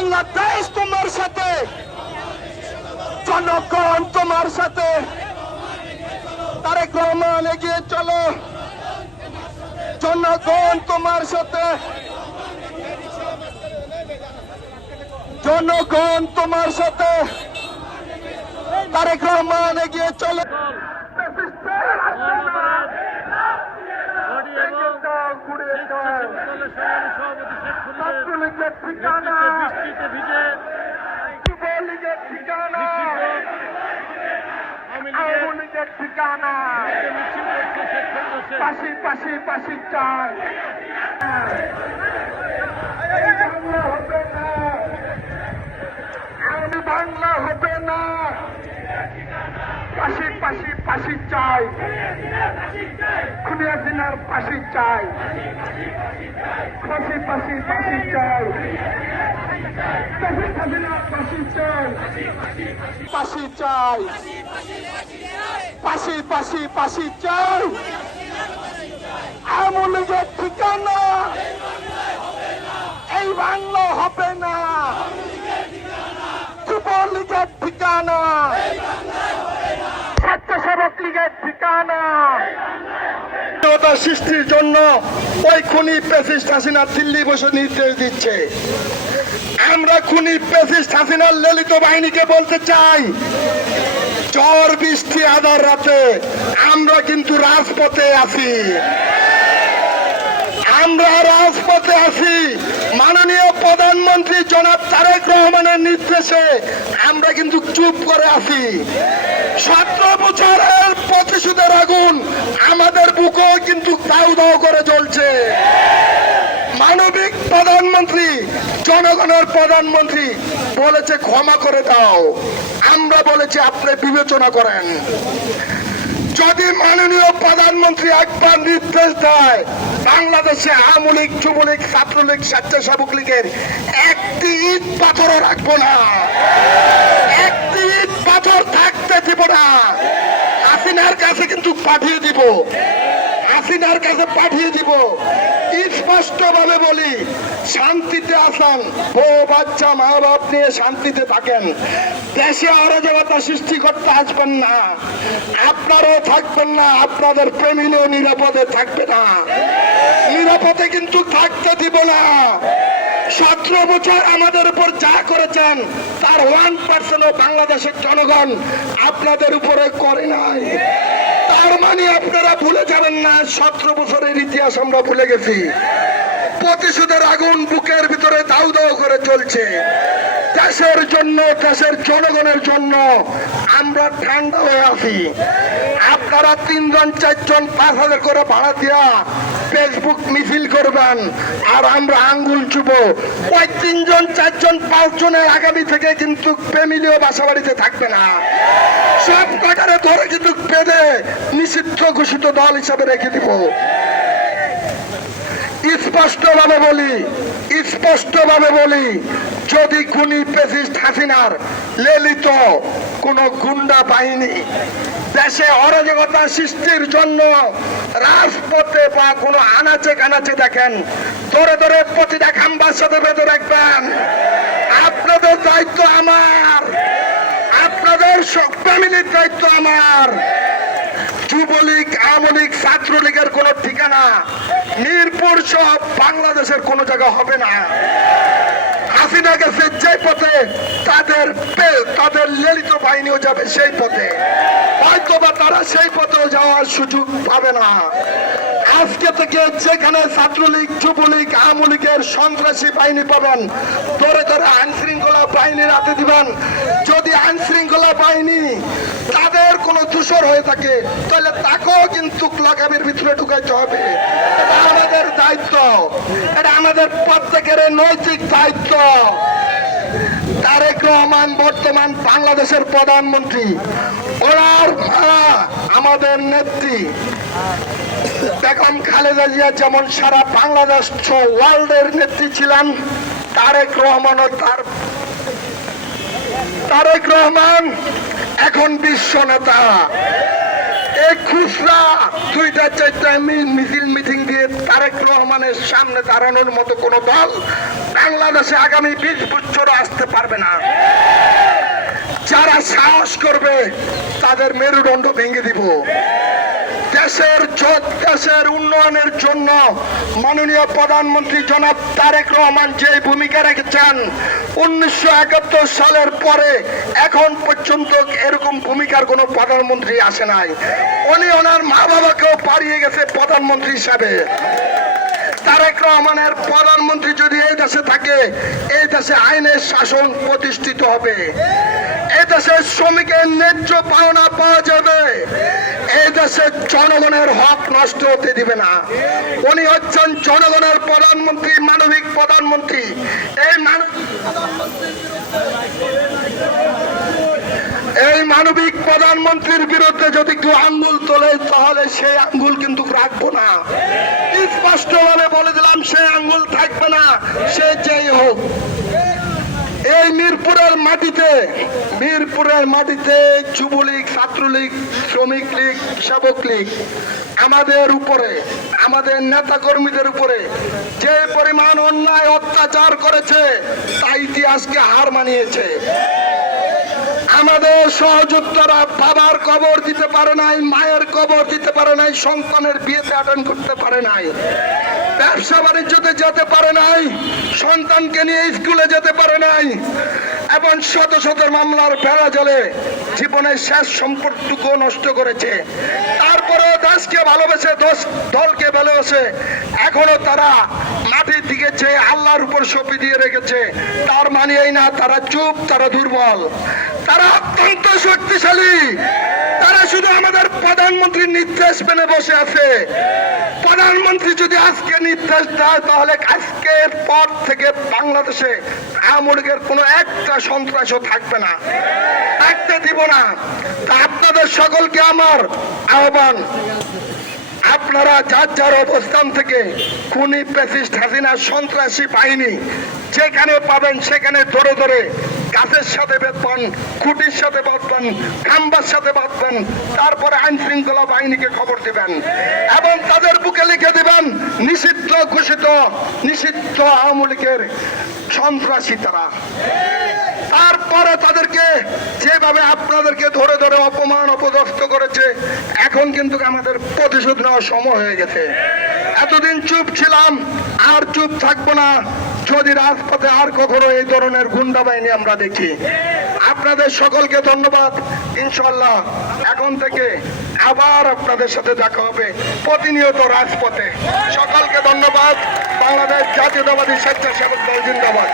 বাংলাদেশ তোমার সাথে, জনগণ তোমার সাথে। তারেক রহমান এগিয়ে চলো, জনগণ তোমার সাথে, জনগণ তোমার সাথে। তারেক রহমান এগিয়ে চলো। ছাত্রলীগের ঠিকানা, যুবলীগের ঠিকানা, আওয়ামী লীগের ঠিকানা। পাশি পাশি পাশি চাই, বাংলা হবে না, আওয়ামী বাংলা হবে না। পাশি পাশি পাশি চাই, খুনি হাসিনার পাশি চাই, পাশি পাশি পাশি চাই, হাসিনার পাশি চাই, পাশি চাই, পাশি পাশি পাশি চাই। আওয়ামী লীগের ঠিকানা এই বাংলা হবে না, যুবলীগের ঠিকানা, স্বেচ্ছাসেবক লীগের ঠিকানা। সৃষ্টির জন্য ওই খুনি ফ্যাসিস্ট হাসিনা দিল্লি বসে নির্দেশ দিচ্ছে। আমরা খুনি ফ্যাসিস্ট হাসিনার ললিত বাহিনীকে বলতে চাই, ঝড় বৃষ্টি আধার রাতে আমরা কিন্তু রাজপথে আছি, আমরা রাজপথে আছি। মাননীয় প্রধানমন্ত্রী জনাব তারেক রহমানের নির্দেশে আমরা কিন্তু চুপ করে আছি। 17 বছরের প্রতিশোধের আগুন আমাদের বুকেও কিন্তু দাউ দাউ করে জ্বলছে। মানবিক প্রধানমন্ত্রী, জনগণের প্রধানমন্ত্রী বলেছে ক্ষমা করে দাও, আমরা বলেছি আপনি বিবেচনা করেন। যদি মাননীয় প্রধানমন্ত্রী একবার নির্দেশ দেয়, বাংলাদেশে আওয়ামী লীগ, যুবলীগ, ছাত্রলীগ, স্বেচ্ছাসেবক লীগের একটি ইট পাথরও রাখবো না, একটি ইট পাথর থাকতে দিব না। হাসিনার কাছে কিন্তু পাঠিয়ে দিব, হাসিনার কাছে পাঠিয়ে দিব। স্পষ্ট ভাবে বলি, শান্তিতে আসেন, বউ বাচ্চা মা বাপ নিয়ে শান্তিতে থাকেন। দেশে অরাজকতা সৃষ্টি করতে আসবেন না, আপনারাও থাকবেন না, আপনাদের প্রেমিলেও নিরাপদে থাকবে না, নিরাপদে কিন্তু থাকতে দিব না। 17 বছর আমাদের উপর যা করেছেন তার 1% বাংলাদেশের জনগণ আপনাদের উপরে করে নাই। তার মানে আপনারা ভুলে যাবেন না, 17 বছরের ইতিহাস আমরা ভুলে গেছি। প্রতিশোধের আগুন বুকের ভিতরে দাউ দাউ করে চলছে। দেশের জন্য, দেশের জনগণের জন্য আমরা ঠান্ডা হয়ে আছি। আপনারা 3 জন 4 জন 5,000 করে ভাড়া দিয়া ফেসবুক মিছিল করবেন, আর আমরা আঙ্গুল চুবো। ওই 3 জন 4 জন 5 জনের আগামী থেকে কিন্তু ফ্যামিলিও বাসা বাড়িতে থাকবে না, সব টাকারে ধরে কিন্তু বেঁধে নিষিদ্ধ ঘোষিত দল হিসাবে রেখে দিব। স্পষ্টভাবে বলি, স্পষ্টভাবে বলি, যদি খুনি ফ্যাসিস্ট হাসিনার লেলিত কোন গুন্ডা বাহিনী দেশে অরাজকতা সৃষ্টির জন্য রাজপথে বা কোন আনাচে কানাচে দেখেন, ধরে ধরে প্রতিটা খাম্বার সাথে বেঁধে রাখবেন। আপনাদের দায়িত্ব আমার, আপনাদের সব ফ্যামিলির দায়িত্ব আমার। যুবলীগ, আওয়ামী লীগ, ছাত্রলীগের কোন ঠিকানা মিরপুর সহ বাংলাদেশের কোন জায়গা হবে না। হাসিনা গেছে যে পথে, তাদের ললিত বাহিনীও যাবে সেই পথে, হয়তোবা তারা সেই পথেও যাওয়ার সুযোগ পাবে না। আজকে থেকে যেখানে ছাত্রলীগ, যুবলীগ, আওয়ামী লীগের সন্ত্রাসী বাহিনী পাবেন, ধরে ধরে আইন শৃঙ্খলা বাহিনীর হাতে দিবেন। যদি আইন শৃঙ্খলা বাহিনী তাদের কোনো দূষর হয়ে থাকে, তাহলে তাকেও কিন্তু লাগামের ভিতরে ঢুকাইতে হবে। এটা আমাদের দায়িত্ব, এটা আমাদের প্রত্যেকের নৈতিক দায়িত্ব। তারেক রহমান বর্তমান বাংলাদেশের প্রধানমন্ত্রী, ওনার মা আমাদের নেত্রী বেগম খালেদা জিয়া যেমন সারা বাংলাদেশ ওয়ার্ল্ডের নেত্রী ছিলেন, তারেক রহমান এখন বিশ্ব নেতা। এই খুচরা 2টা-4টা মিছিল মিটিং দিয়ে তারেক রহমানের সামনে দাঁড়ানোর মতো কোন দল বাংলাদেশে আগামী 20 বছর আসতে পারবে না। যারা সাহস করবে তাদের মেরুদণ্ড ভেঙে দিব। দেশের উন্নয়নের জন্য মাননীয় প্রধানমন্ত্রী জনাব তারেক রহমান যে ভূমিকা রেখেছেন 1971 সালের পরে এখন পর্যন্ত এরকম ভূমিকার কোনো প্রধানমন্ত্রী আসে নাই। উনি ওনার মা বাবাকেও পাড়িয়ে গেছে প্রধানমন্ত্রী হিসাবে। তারেক রহমানের প্রধানমন্ত্রী যদি এই দেশে থাকে, এই দেশে আইনের শাসন প্রতিষ্ঠিত হবে, এই দেশের শ্রমিকের ন্যায্য পাওনা পাওয়া যাবে, এই দেশের জনগণের হক নষ্ট হতে দিবে না। উনি হচ্ছেন জনগণের প্রধানমন্ত্রী, মানবিক প্রধানমন্ত্রী। এই মানবিক প্রধানমন্ত্রীর বিরুদ্ধে যদি কেউ আঙ্গুল তোলে তাহলে সেই আঙ্গুল কিন্তু রাখবো না। স্পষ্টভাবে বলে দিলাম, সেই আঙ্গুল থাকবে না, সে যেই হোক। এই মিরপুরের মাটিতে যুবলীগ, ছাত্রলীগ, শ্রমিক লীগ, কৃষক লীগ আমাদের উপরে, আমাদের নেতা কর্মীদের উপরে যে পরিমাণ অন্যায় অত্যাচার করেছে তা ইতিহাসকে হার মানিয়েছে। আমাদের সহযোদ্ধারা বাবার কবর দিতে পারে নাই, মায়ের কবর দিতে পারে নাই, সন্তানের বিয়েতে অ্যাটেন্ড করতে পারে নাই, ব্যবসা বাণিজ্যতে যেতে পারে নাই, সন্তানকে নিয়ে স্কুলে যেতে পারে নাই, এবং শত শত মামলার বেড়া জলে জীবনের শেষ সম্পর্কটুকু নষ্ট করেছে। তারপরেও দেশকে ভালোবেসে, দলকে ভালোবেসে এখনো তারা মাটির দিকে চেয়ে আল্লাহর উপর সঁপে দিয়ে রেখেছে। তার মানে এই না তারা চুপ, তারা দুর্বল, তারা অত্যন্ত শক্তিশালী। তারা শুধু আমাদের প্রধানমন্ত্রীর নির্দেশ মেনে বসে আছে। প্রধানমন্ত্রী যদি আজকে নির্দেশ দেয় তাহলে আজকের পর থেকে বাংলাদেশে আওয়ামী লীগের কোনো একটা সন্ত্রাসও থাকবে না, থাকতে দিব না। তা আপনাদের সকলকে আমার আহ্বান, আপনারা যার যার অবস্থান থেকে খুনি ফ্যাসিস্ট হাসিনা সন্ত্রাসী বাহিনী যেখানে পাবেন সেখানে ধরে ধরে গাছের সাথে বাঁধবেন, খুঁটির সাথে বাঁধবেন, খাম্বার সাথে বাঁধবেন, তারপরে আইন শৃঙ্খলা বাহিনীকে খবর দিবেন এবং তাদের বুকে লিখে দিবেন নিষিদ্ধ ঘোষিত, নিষিদ্ধ আওয়ামী লীগের সন্ত্রাসী তারা। তারপরে তাদেরকে যেভাবে আপনাদেরকে ধরে ধরে অপমান অপদস্থ করেছে, এখন কিন্তু আমাদের প্রতিশোধ নেওয়ার সময় হয়ে গেছে। এতদিন চুপ ছিলাম, আর চুপ থাকবো না যদি রাজপথে আর কখনো এই ধরনের গুন্ডা বাহিনী আমরা দেখি। আপনাদের সকলকে ধন্যবাদ। ইনশাল্লাহ এখন থেকে আবার আপনাদের সাথে দেখা হবে প্রতিনিয়ত রাজপথে। সকলকে ধন্যবাদ। বাংলাদেশ জাতীয়তাবাদী স্বেচ্ছাসেবক দল জিন্দাবাদ।